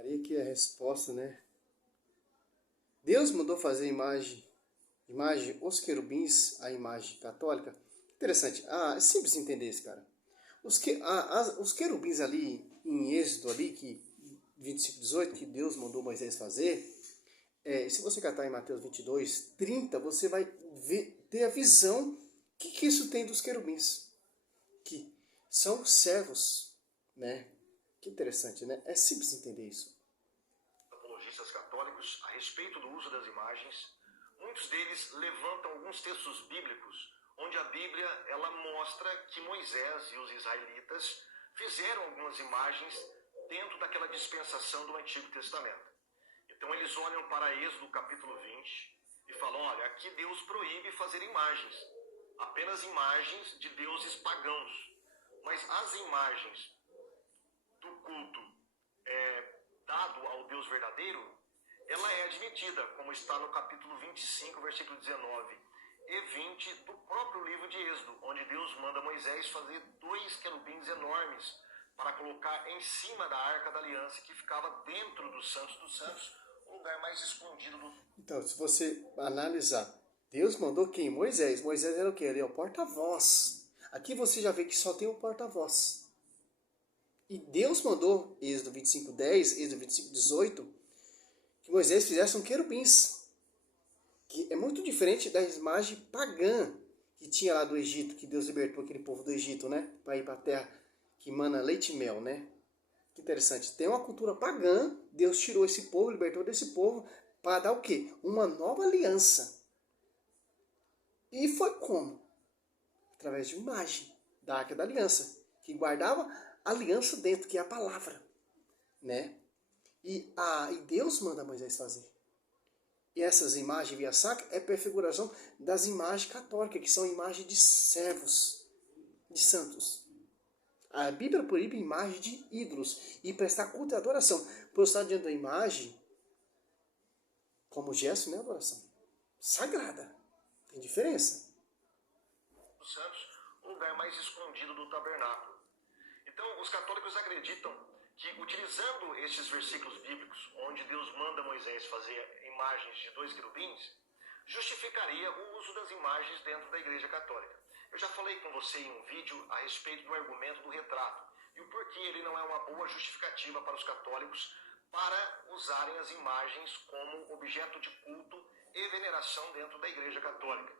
Maria, que é a resposta, né? Deus mandou fazer imagem, os querubins, a imagem católica. Interessante. É simples entender isso, cara. Os querubins ali, em Êxodo ali, que 25:18, que Deus mandou Moisés fazer, se você catar em Mateus 22:30, você vai ter a visão que isso tem dos querubins. Que são servos, né? Que interessante, né? É simples entender isso. Apologistas católicos a respeito do uso das imagens, muitos deles levantam alguns textos bíblicos onde a Bíblia ela mostra que Moisés e os israelitas fizeram algumas imagens dentro daquela dispensação do Antigo Testamento. Então eles olham para Êxodo capítulo 20 e falam, olha, aqui Deus proíbe fazer imagens, apenas imagens de deuses pagãos. Mas as imagens do culto dado ao Deus verdadeiro, ela é admitida, como está no capítulo 25, versículo 19 e 20 do próprio livro de Êxodo, onde Deus manda Moisés fazer 2 querubins enormes para colocar em cima da Arca da Aliança, que ficava dentro do Santos dos Santos, o lugar mais escondido do... Então, se você analisar, Deus mandou quem? Moisés. Moisés era o quê? Ele é o porta-voz. Aqui você já vê que só tem um porta-voz. E Deus mandou, Êxodo 25:10, Êxodo 25:18, que Moisés fizesse um querubins. Que é muito diferente da imagem pagã que tinha lá do Egito, que Deus libertou aquele povo do Egito, né? Para ir para a terra que mana leite e mel, né? Que interessante. Tem uma cultura pagã, Deus tirou esse povo, libertou desse povo, para dar o quê? Uma nova aliança. E foi como? Através de uma imagem da Arca da Aliança, que guardava a aliança dentro, que é a palavra, né? E Deus manda Moisés fazer. E essas imagens via sacra é prefiguração das imagens católicas, que são imagens de servos, de santos. A Bíblia proíbe imagem de ídolos e prestar culto e adoração. Prostrar diante da imagem, como gesto, não é adoração. Sagrada. Tem diferença. Os santos, o lugar mais escondido do tabernáculo. Então, os católicos acreditam que, utilizando estes versículos bíblicos, onde Deus manda Moisés fazer imagens de 2 querubins, justificaria o uso das imagens dentro da Igreja Católica. Eu já falei com você em um vídeo a respeito do argumento do retrato e o porquê ele não é uma boa justificativa para os católicos para usarem as imagens como objeto de culto e veneração dentro da Igreja Católica.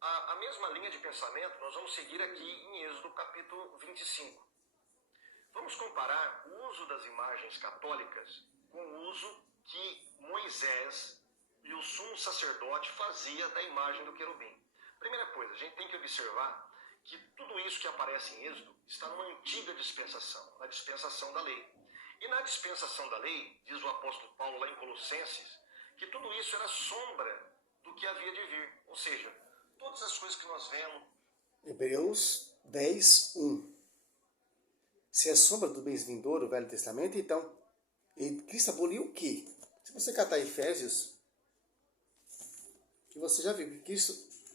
A mesma linha de pensamento nós vamos seguir aqui em Êxodo capítulo 25. Vamos comparar o uso das imagens católicas com o uso que Moisés e o sumo sacerdote fazia da imagem do querubim. Primeira coisa, a gente tem que observar que tudo isso que aparece em Êxodo está numa antiga dispensação, na dispensação da lei. E na dispensação da lei, diz o apóstolo Paulo lá em Colossenses, que tudo isso era sombra do que havia de vir. Ou seja, todas as coisas que nós vemos... Hebreus 10:1. Se é sombra do bem vindouro, o Velho Testamento, então, Cristo aboliu o quê? Se você catar Efésios, que você já viu que Cristo,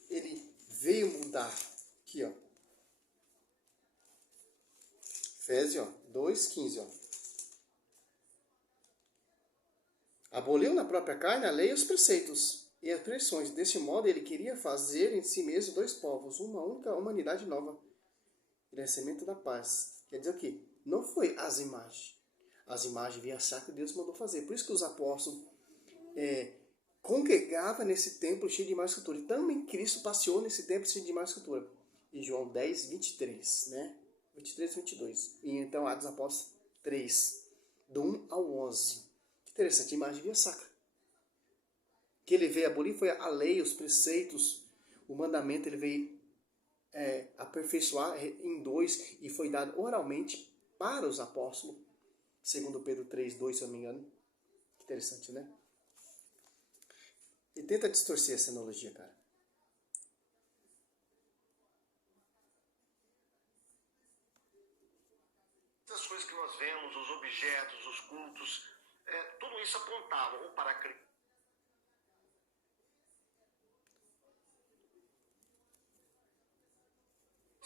ele veio mudar. Aqui, ó. Efésios 2:15, ó. Aboliu na própria carne a lei e os preceitos e as pressões. Deste modo, ele queria fazer em si mesmo 2 povos, uma única humanidade nova, e nascimento da paz. Quer dizer o quê? Não foi as imagens. As imagens via sacra Deus mandou fazer. Por isso que os apóstolos congregavam nesse templo cheio de imagem e escultura. E também Cristo passeou nesse templo cheio de imagem e escultura. Em João 10:23, né? 23:22. E então Atos dos Apóstolos 3, do 1 ao 11. Que interessante, imagem via sacra. O que ele veio abolir foi a lei, os preceitos, o mandamento, ele veio aperfeiçoar em 2 e foi dado oralmente para os apóstolos, segundo Pedro 3:2, se eu não me engano. Que interessante, né? E tenta distorcer essa analogia, cara. As coisas que nós vemos, os objetos, os cultos, tudo isso apontava ou para Cristo.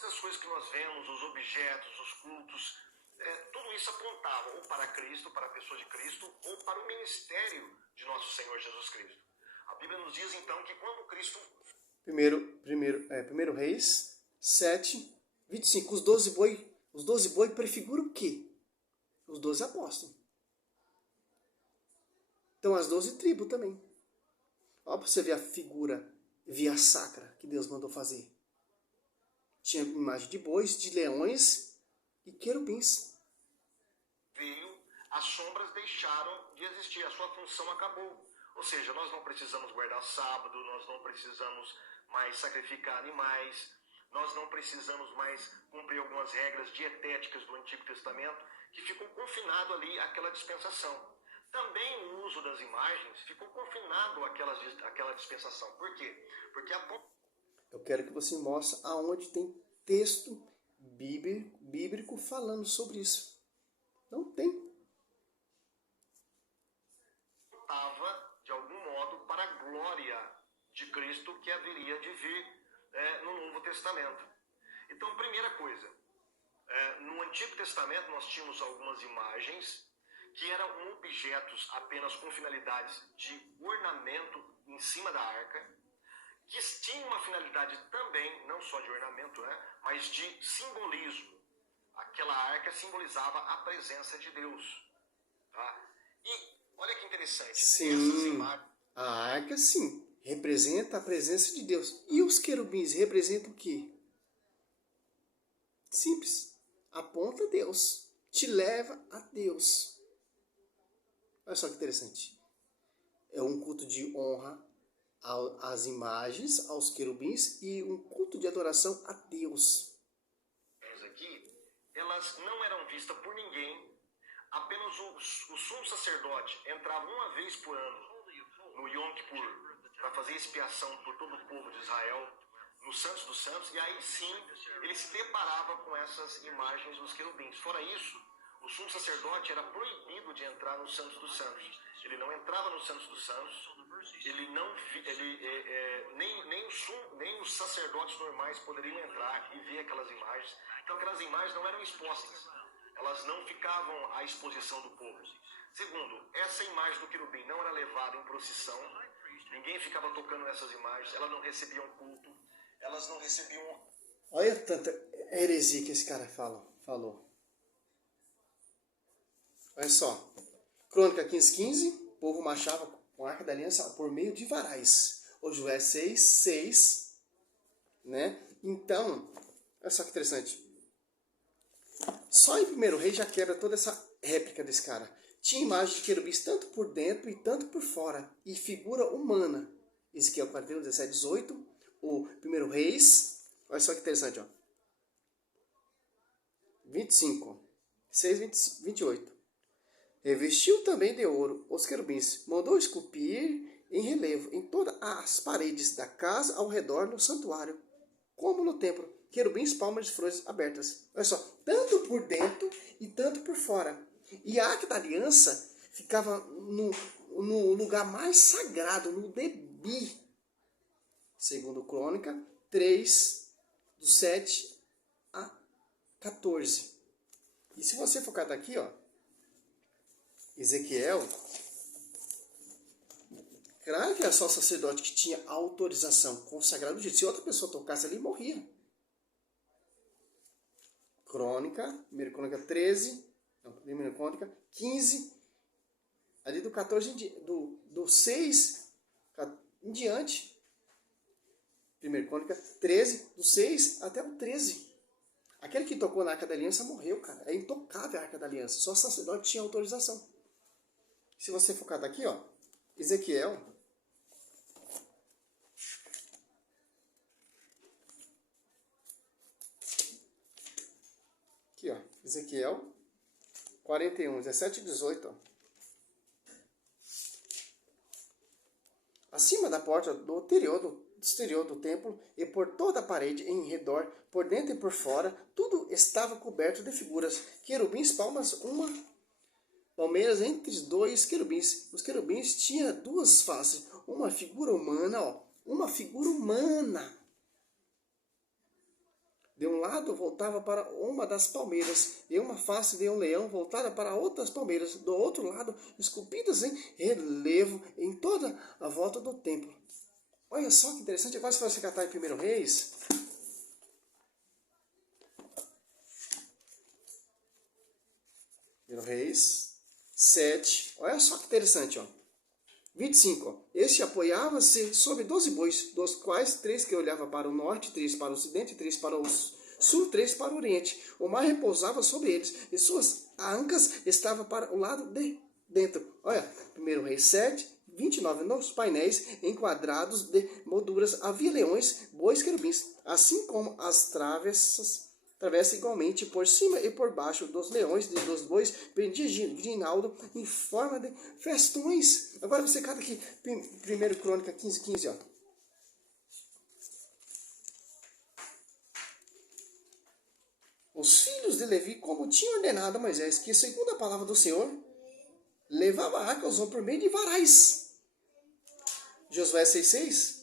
As coisas que nós vemos, os objetos, os cultos, tudo isso apontava ou para Cristo, para a pessoa de Cristo, ou para o ministério de nosso Senhor Jesus Cristo. A Bíblia nos diz então que quando Cristo... Primeiro Reis 7, 25. Os 12 boi prefiguram o quê? Os 12 apóstolos. Então as 12 tribos também. Olha para você ver a figura via sacra que Deus mandou fazer. Tinha imagem de bois, de leões e querubins. Veio, as sombras deixaram de existir, a sua função acabou. Ou seja, nós não precisamos guardar sábado, nós não precisamos mais sacrificar animais, nós não precisamos mais cumprir algumas regras dietéticas do Antigo Testamento que ficam confinado ali àquela dispensação. Também o uso das imagens ficou confinado àquela dispensação. Por quê? Porque eu quero que você mostre aonde tem texto bíblico falando sobre isso. Não tem. Estava, de algum modo, para a glória de Cristo que haveria de vir no Novo Testamento. Então, primeira coisa, no Antigo Testamento nós tínhamos algumas imagens que eram objetos apenas com finalidades de ornamento em cima da arca, que tinha uma finalidade também, não só de ornamento, mas de simbolismo. Aquela arca simbolizava a presença de Deus. Tá? E olha que interessante. Sim, a arca sim, representa a presença de Deus. E os querubins representam o quê? Simples. Aponta a Deus. Te leva a Deus. Olha só que interessante. É um culto de honra às imagens, aos querubins e um culto de adoração a Deus. Aqui, elas não eram vistas por ninguém. Apenas o sumo sacerdote entrava uma vez por ano no Yom Kippur para fazer expiação por todo o povo de Israel, no Santos dos Santos, e aí sim ele se deparava com essas imagens dos querubins. Fora isso, o sumo sacerdote era proibido de entrar no Santos dos Santos. Ele não entrava no Santos dos Santos, nem os sacerdotes normais poderiam entrar e ver aquelas imagens. Então aquelas imagens não eram expostas, elas não ficavam à exposição do povo. Segundo, essa imagem do querubim não era levada em procissão, ninguém ficava tocando nessas imagens, elas não recebiam culto, elas não recebiam... Olha tanta heresia que esse cara falou. Olha só. Crônica 15:15, o povo marchava com a Arca da Aliança por meio de varais. O Josué 6:6, né? Então, olha só que interessante. Só em 1 Rei já quebra toda essa réplica desse cara. Tinha imagem de querubins tanto por dentro e tanto por fora, e figura humana. Ezequiel 41, 17, 18, o 1 Reis, olha só que interessante, ó. 25, 6, 28. Revestiu também de ouro os querubins, mandou esculpir em relevo em todas as paredes da casa ao redor no santuário, como no templo, querubins, palmas de flores abertas. Olha só, tanto por dentro e tanto por fora. E a Arca da Aliança ficava no lugar mais sagrado, no Debi, segundo Crônica 3, do 7 a 14. E se você focar daqui, ó, Ezequiel, claro que era só o sacerdote que tinha autorização consagrada do jeito. Se outra pessoa tocasse ali, morria. Primeira Crônica 13, não, Primeira Crônica 15, ali do 14, do 6 em diante. Primeira Crônica 13, do 6 até o 13. Aquele que tocou na Arca da Aliança morreu, cara. É intocável a Arca da Aliança. Só o sacerdote tinha autorização. Se você focar daqui, ó, Ezequiel, aqui, ó, Ezequiel 41, 17 e 18, ó. Acima da porta do exterior do templo e por toda a parede em redor, por dentro e por fora, tudo estava coberto de figuras, querubins, palmeiras entre os dois querubins. Os querubins tinham duas faces, uma figura humana, ó, uma figura humana. De um lado voltava para uma das palmeiras, e uma face de um leão voltada para outras palmeiras, do outro lado, esculpidas em relevo em toda a volta do templo. Olha só que interessante. Agora se você catar em 1 Reis, Reis 7, olha só que interessante, ó. 25, ó. Este apoiava-se sobre 12 bois, dos quais 3 que olhavam para o norte, 3 para o ocidente, 3 para o sul, 3 para o oriente. O mar repousava sobre eles, e suas ancas estavam para o lado de dentro. Olha, 1 Reis 7, 29. Nos painéis enquadrados de molduras havia leões, bois, querubins, assim como as travessa igualmente por cima e por baixo dos leões e dos bois, prendia grinaldo em forma de festões. Agora você cata aqui, 1 Crônica 15, 15, ó. Os filhos de Levi, como tinha ordenado a Moisés, que segundo a palavra do Senhor, levava a arca aos homens por meio de varais. Josué 6,6.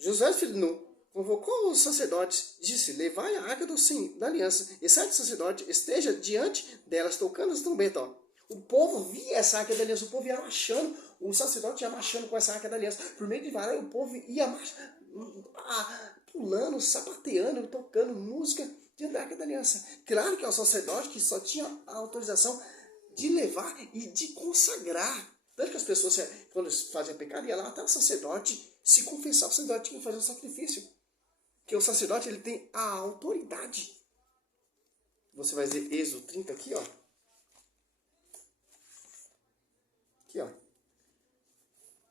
Josué, filho de Nun, convocou os sacerdotes, disse: levai a arca da aliança, e certo sacerdote esteja diante delas, tocando as trombetas. O povo via essa arca da aliança, o povo ia marchando, o sacerdote ia marchando com essa arca da aliança, por meio de varais, o povo ia pulando, sapateando, tocando música diante da arca da aliança. Claro que é o sacerdote que só tinha a autorização de levar e de consagrar. Tanto que as pessoas, quando faziam pecado, ia lá até o sacerdote se confessar. O sacerdote tinha que fazer um sacrifício. Porque o sacerdote, ele tem a autoridade. Você vai ver Êxodo 30 aqui, ó. Aqui, ó.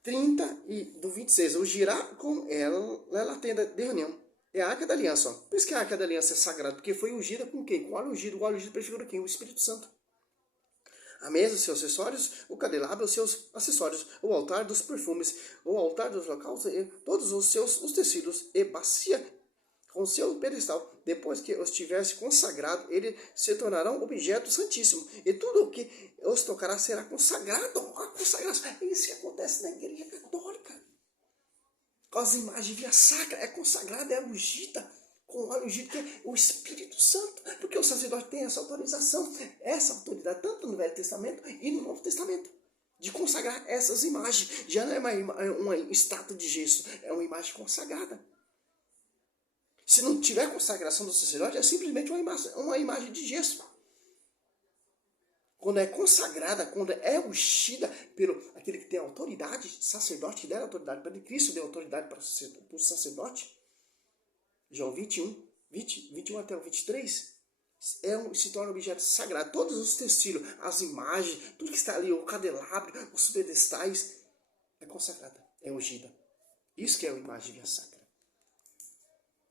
30 e do 26. O girar com ela tenda de reunião. É a arca da aliança, ó. Por isso que a arca da aliança é sagrada. Porque foi ungida com quem? Com óleo ungido. O óleo ungido prefigura quem? O Espírito Santo. A mesa, os seus acessórios, o candelabro, os seus acessórios, o altar dos perfumes, o altar dos locais, todos os tecidos e bacia com seu pedestal. Depois que os tivesse consagrado, eles se tornarão objeto santíssimo. E tudo o que os tocará será consagrado. A consagração. É isso que acontece na igreja católica. Com as imagens via sacra. É consagrada, é ungida. Com óleo ungido, que é o Espírito Santo. Porque o sacerdote tem essa autorização, essa autoridade, tanto no Velho Testamento e no Novo Testamento, de consagrar essas imagens. Já não é uma estátua de gesso, é uma imagem consagrada. Se não tiver consagração do sacerdote, é simplesmente uma imagem de gesso. Quando é consagrada, quando é ungida pelo aquele que tem autoridade, sacerdote que der autoridade para Cristo, deu autoridade para o sacerdote. João 21 até o 23, se torna objeto sagrado. Todos os tecidos, as imagens, tudo que está ali, o candelabro, os pedestais, é consagrada, é ungida. Isso que é a imagem via sacra.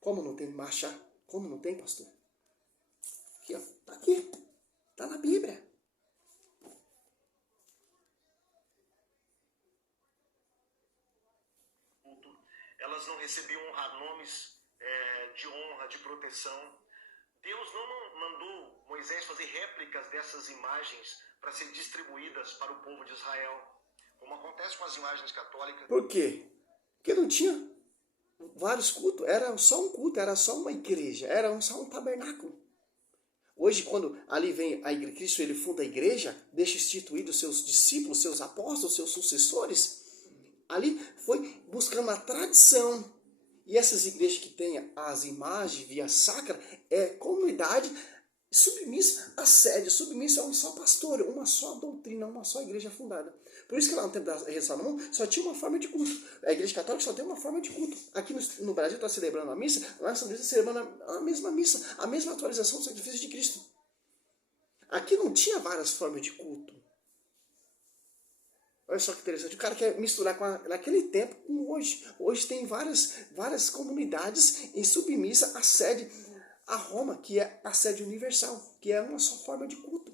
Como não tem marcha? Como não tem, pastor? Aqui, ó, tá aqui, tá na Bíblia. Elas não recebiam nomes de honra, de proteção. Deus não mandou Moisés fazer réplicas dessas imagens para serem distribuídas para o povo de Israel, como acontece com as imagens católicas. Por quê? Porque não tinha vários cultos, era só um culto, era só uma igreja, era só um tabernáculo. Hoje, quando ali vem a igreja, Cristo, ele funda a igreja, deixa instituídos seus discípulos, seus apóstolos, seus sucessores, ali foi buscando a tradição. E essas igrejas que têm as imagens via sacra é comunidade submissa à sede, submissa a um só pastor, uma só doutrina, uma só igreja fundada. Por isso que lá no tempo da Rei Salomão só tinha uma forma de culto. A igreja católica só tem uma forma de culto. Aqui no Brasil está celebrando a missa, lá está celebrando a mesma missa, a mesma atualização do sacrifício de Cristo. Aqui não tinha várias formas de culto. Olha só que interessante. O cara quer misturar naquele tempo com hoje. Hoje tem várias comunidades em submissa à sede a Roma, que é a sede universal, que é uma só forma de culto.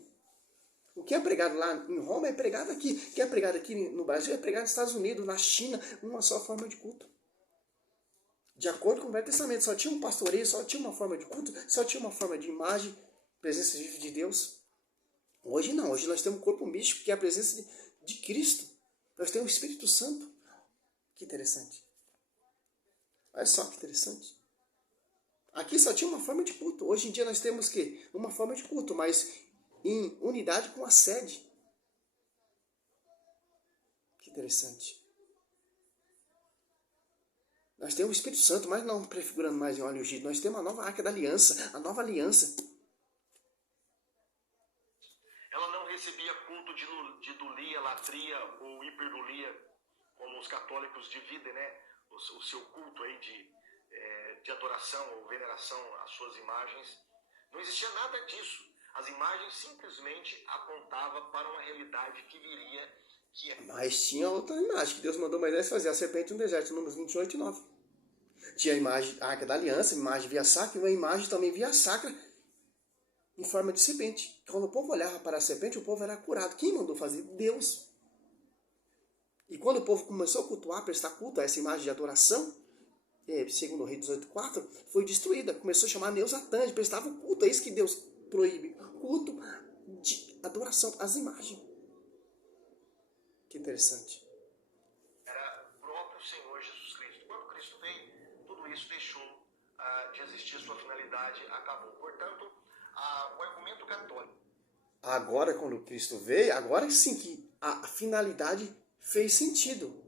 O que é pregado lá em Roma é pregado aqui. O que é pregado aqui no Brasil é pregado nos Estados Unidos, na China, uma só forma de culto. De acordo com o Velho Testamento, só tinha um pastoreio, só tinha uma forma de culto, só tinha uma forma de imagem, presença viva de Deus. Hoje não, hoje nós temos um corpo místico, que é a presença de Cristo. Nós temos o Espírito Santo. Que interessante. Olha só que interessante. Aqui só tinha uma forma de culto. Hoje em dia nós temos que uma forma de culto, mas em unidade com a sede. Que interessante. Nós temos o Espírito Santo, mas não prefigurando mais em óleo ungido. Nós temos a nova arca da aliança, a nova aliança. Ela não recebia culto de dulia, latria ou hiperdulia, como os católicos dividem, né? O seu culto aí de adoração ou veneração às suas imagens. Não existia nada disso. As imagens simplesmente apontavam para uma realidade que viria, que é... Mas tinha outra imagem que Deus mandou Moisés fazer, a serpente no deserto, números 28 e 9. Tinha a imagem, a arca da aliança, a imagem via sacra, e uma imagem também via sacra, em forma de serpente. Quando o povo olhava para a serpente, o povo era curado. Quem mandou fazer? Deus. E quando o povo começou a cultuar, a prestar culto a essa imagem de adoração, segundo o rei 18:4, foi destruída. Começou a chamar Neusatã, prestava culto. É isso que Deus proíbe. Culto de adoração às imagens. Que interessante. Era o próprio Senhor Jesus Cristo. Quando Cristo veio, tudo isso deixou de existir, sua finalidade acabou. Portanto, o argumento católico... Agora, quando Cristo veio, agora sim que a finalidade fez sentido.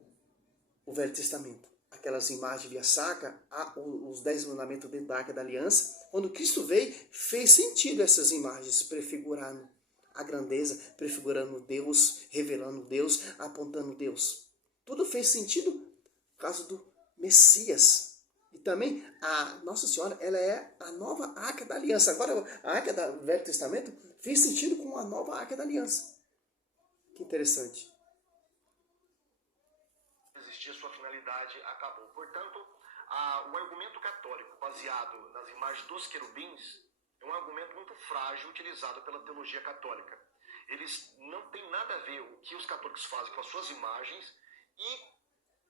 O Velho Testamento. Aquelas imagens via sacra, os 10 mandamentos dentro da Arca da Aliança. Quando Cristo veio, fez sentido essas imagens, prefigurando a grandeza, prefigurando Deus, revelando Deus, apontando Deus. Tudo fez sentido por causa do Messias. E também a Nossa Senhora, ela é a nova Arca da Aliança. Agora, a Arca do Velho Testamento fez sentido com a nova Arca da Aliança. Que interessante. Sua finalidade acabou. Portanto, o argumento católico baseado nas imagens dos querubins é um argumento muito frágil utilizado pela teologia católica. Eles não têm nada a ver o que os católicos fazem com as suas imagens e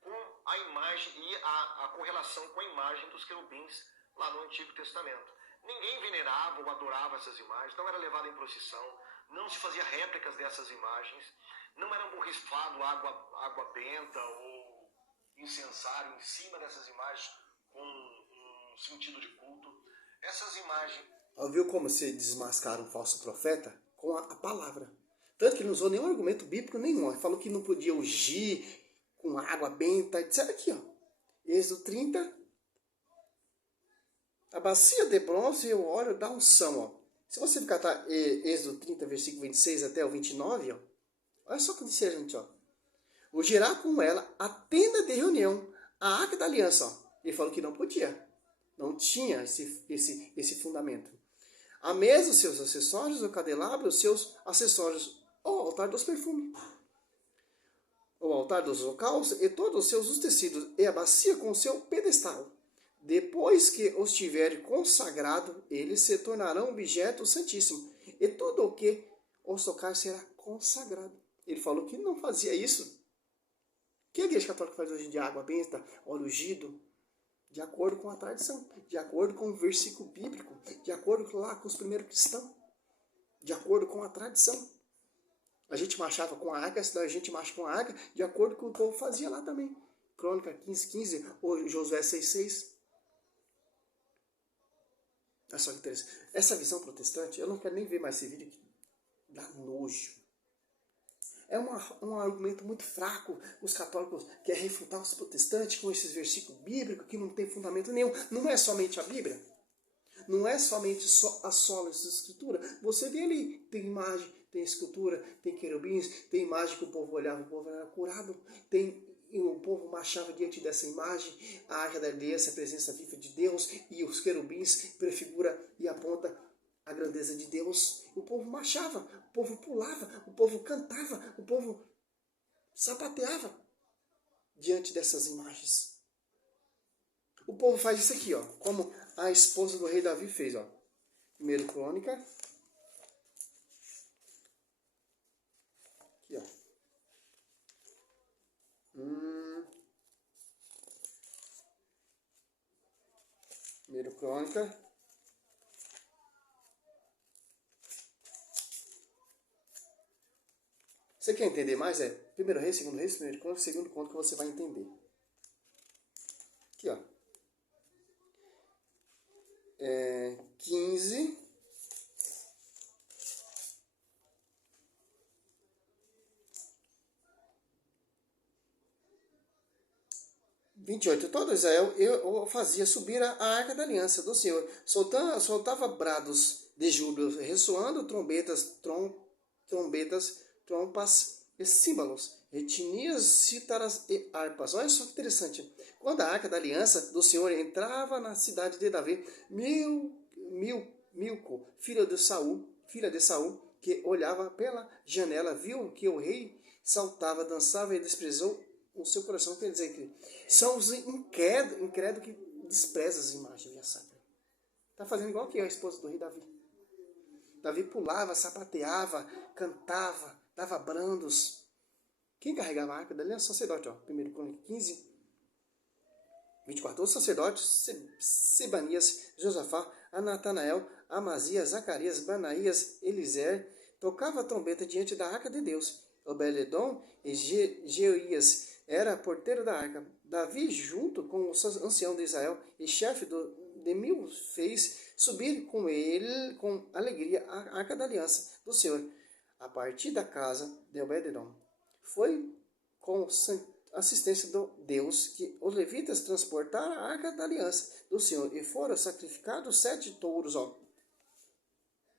com a imagem e a correlação com a imagem dos querubins lá no Antigo Testamento. Ninguém venerava ou adorava essas imagens, não era levado em procissão, não se fazia réplicas dessas imagens, não era borrifado água benta ou incensário em cima dessas imagens com um sentido de culto. Essas imagens... Viu como se desmascara um falso profeta? Com a palavra. Tanto que ele não usou nenhum argumento bíblico nenhum. Ele falou que não podia ungir com água benta, etc. Aqui, ó. Êxodo 30. A bacia de bronze e o óleo da unção, ó. Se você catar Êxodo 30, versículo 26 até o 29, ó. Olha só o que diz, gente, ó. Ungirá com ela a tenda de reunião, a arca da aliança. Ó. Ele falou que não podia. Não tinha esse fundamento. A mesa, os seus acessórios, o candelabro, os seus acessórios, o altar dos perfumes, o altar dos holocaustos e todos os seus utensílios, e a bacia com o seu pedestal. Depois que os tiver consagrado, eles se tornarão objeto santíssimo, e todo o que os tocar será consagrado. Ele falou que não fazia isso. O que a Igreja Católica faz hoje em dia? Água benta, óleo ungido, de acordo com a tradição, de acordo com o versículo bíblico, de acordo lá com os primeiros cristãos, de acordo com a tradição. A gente marchava com a arca, a gente marcha com a arca, de acordo com o que o povo fazia lá também. Crônica 15:15, ou Josué 6:6. Olha só que interessante. Essa visão protestante, eu não quero nem ver mais esse vídeo que dá nojo. É um argumento muito fraco. Os católicos querem refutar os protestantes com esses versículos bíblicos que não tem fundamento nenhum. Não é somente a Bíblia. Não é somente a sola da escritura. Você vê ali, tem imagem, tem escultura, tem querubins, tem imagem que o povo olhava, o povo era curado. O povo marchava diante dessa imagem, a arca da aliança, a presença viva de Deus, e os querubins prefigura e aponta a grandeza de Deus. O povo marchava, o povo pulava, o povo cantava, o povo sapateava diante dessas imagens. O povo faz isso aqui, ó, como a esposa do rei Davi fez, ó. 1 Crônica. Aqui, ó. 1 Crônica. Você quer entender mais? É 1 Reis, 2 Reis, 1 Crônica, 2 Crônica que você vai entender. Aqui, ó. 15. 28. Todo Israel eu fazia subir a arca da aliança do Senhor, soltava brados de júbilo, ressoando trombetas, trompas e símbolos, etinias, cítaras e harpas. Olha só que interessante. Quando a arca da aliança do Senhor entrava na cidade de Davi, Milco, filha de Saul, que olhava pela janela, viu que o rei saltava, dançava e desprezou o seu coração. Quer dizer que são os incrédulos que desprezam as imagens sacras. Está fazendo igual que a esposa do rei Davi. Davi pulava, sapateava, cantava, dava brandos. Quem carregava a arca dali era o sacerdote. 1 Crônicas 15, 24. Os sacerdotes, Sebanias, Josafá, Natanael, Amazias, Zacarias, Banaías, Eliser, tocava a trombeta diante da arca de Deus. Obed-edom e Jeoias era porteiro da arca. Davi, junto com os anciãos de Israel e chefe de 1000, fez subir com ele com alegria a arca da aliança do Senhor a partir da casa de Obed-edom. Foi com assistência de Deus que os levitas transportaram a arca da aliança do Senhor e foram sacrificados 7 touros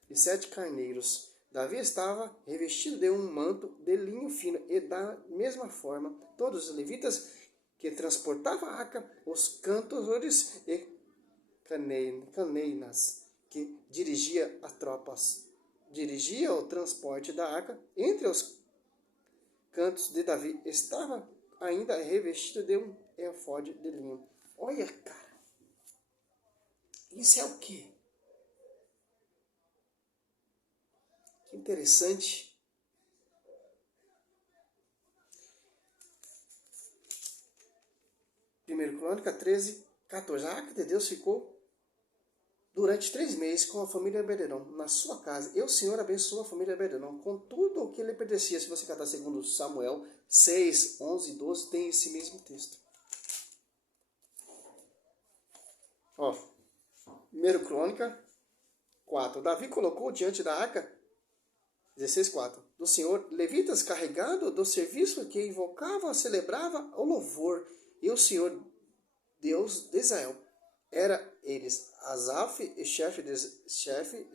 e 7 carneiros. Davi estava revestido de um manto de linho fino e da mesma forma todos os levitas que transportavam a arca, os cantores e caneinas que dirigia as tropas, dirigia o transporte da arca. Entre os cantos de Davi estava ainda revestido de um efode de linho. Olha, cara, isso é o quê? Que interessante. Primeiro Crônica 13, 14. A arca de Deus ficou durante 3 meses com a família Obed-edom na sua casa. E o Senhor abençoou a família Obed-edom com tudo o que lhe pertencia. Se você catar segundo Samuel 6, 11 e 12, tem esse mesmo texto. 1 Crônica 4. Davi colocou diante da arca 16:4 do Senhor levitas carregados do serviço que invocava, celebrava o louvor. E o Senhor, Deus de Israel, era eles Asaf, chefe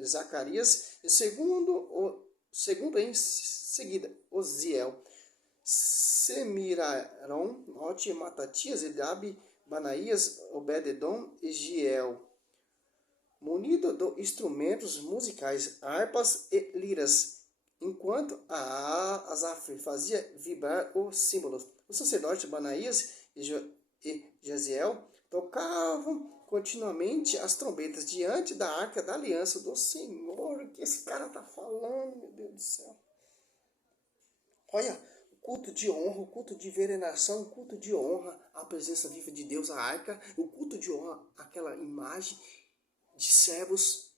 Zacarias, e segundo em seguida, Oziel, Semiraron, Note, Matatias, Eliabe, Banaías, Obed-edom e Giel, munido de instrumentos musicais, harpas e liras, enquanto a Asaf fazia vibrar os símbolos. Os sacerdotes Banaías e Jaziel tocavam continuamente as trombetas diante da arca da aliança do Senhor. O que esse cara está falando, meu Deus do céu? Olha, o culto de honra, o culto de veneração, o culto de honra à presença viva de Deus, a arca, o culto de honra àquela imagem de servos.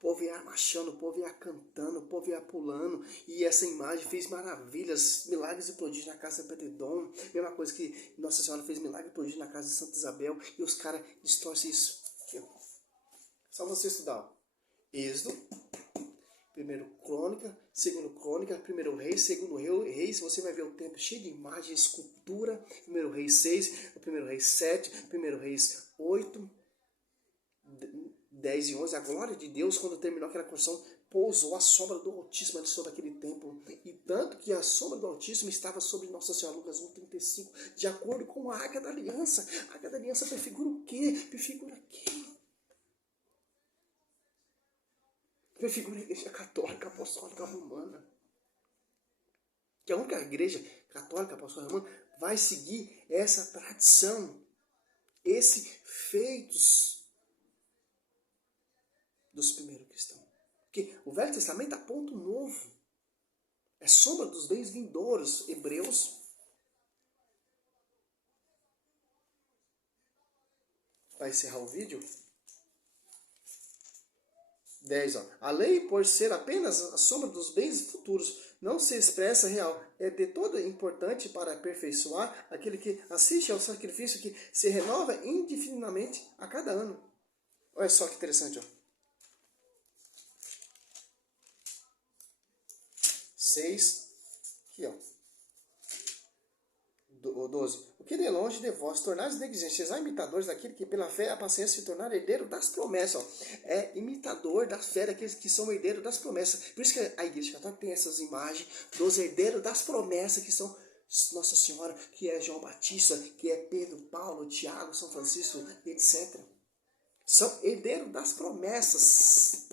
O povo ia marchando, o povo ia cantando, o povo ia pulando, e essa imagem fez maravilhas, milagres e prodígios na casa de Obed-edom. Mesma coisa que Nossa Senhora fez milagre e prodígio na casa de Santa Isabel, e os caras distorcem isso. Aqui, ó. Só você estudar. Ó. Êxodo, 1 Crônica, 2 Crônica, 1 Reis, 2 Reis, você vai ver o templo cheio de imagem, escultura. 1 Reis 6, 1 Reis 7, 1 Reis 8, 10 e 11, a glória de Deus, quando terminou aquela construção, pousou a sombra do Altíssimo sobre aquele templo. E tanto que a sombra do Altíssimo estava sobre Nossa Senhora, Lucas 1,35, de acordo com a Arca da Aliança. A Arca da Aliança prefigura o quê? Prefigura quem? Prefigura a Igreja Católica Apostólica Romana. Que a única Igreja Católica Apostólica Romana vai seguir essa tradição, esses feitos dos primeiros cristãos. Porque o Velho Testamento é ponto novo. É sombra dos bens vindouros. Hebreus. Vai encerrar o vídeo. 10. A lei, por ser apenas a sombra dos bens futuros, não se expressa real. É de todo importante para aperfeiçoar aquele que assiste ao sacrifício que se renova indefinidamente a cada ano. Olha só que interessante, ó. 6, aqui, ó. 12. O que de longe de vós tornares negligentes, sejais imitadores daquele que pela fé e a paciência se tornaram herdeiro das promessas. Ó. É imitador da fé daqueles que são herdeiros das promessas. Por isso que a igreja católica tem essas imagens dos herdeiros das promessas, que são Nossa Senhora, que é João Batista, que é Pedro, Paulo, Tiago, São Francisco, etc. São herdeiros das promessas,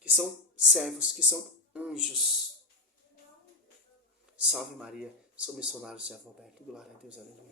que são servos, que são anjos. Salve Maria, sou missionário servo Alberto. Glória a Deus, aleluia.